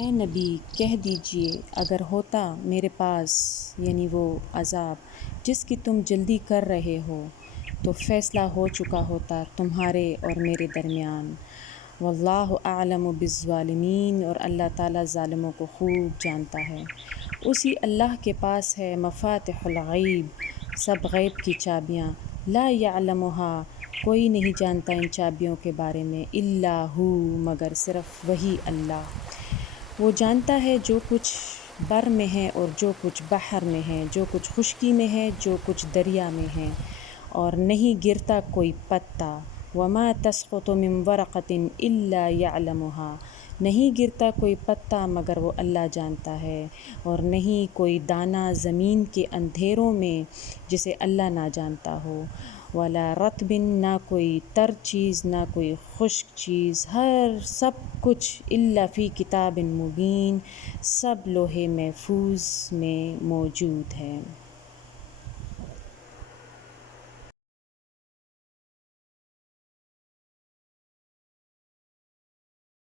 اے نبی کہہ دیجئے اگر ہوتا میرے پاس یعنی وہ عذاب جس کی تم جلدی کر رہے ہو تو فیصلہ ہو چکا ہوتا تمہارے اور میرے درمیان۔ واللہ اعلم بالظالمین، اور اللہ تعالیٰ ظالموں کو خوب جانتا ہے۔ اسی اللہ کے پاس ہے مفاتح الغیب، سب غیب کی چابیاں، لا یعلمہا، کوئی نہیں جانتا ان چابیوں کے بارے میں، الا ہو، مگر صرف وہی اللہ۔ وہ جانتا ہے جو کچھ بر میں ہے اور جو کچھ بحر میں ہے، جو کچھ خشکی میں ہے، جو کچھ دریا میں ہے، اور نہیں گرتا کوئی پتا۔ وما تسقط من ورقۃ الا یعلمھا، نہیں گرتا کوئی پتا مگر وہ اللہ جانتا ہے، اور نہیں کوئی دانہ زمین کے اندھیروں میں جسے اللہ نہ جانتا ہو۔ ولا رطب، نہ کوئی تر چیز نہ کوئی خشک چیز، سب کچھ الا فی کتاب مبین، سب لوح محفوظ میں موجود ہے۔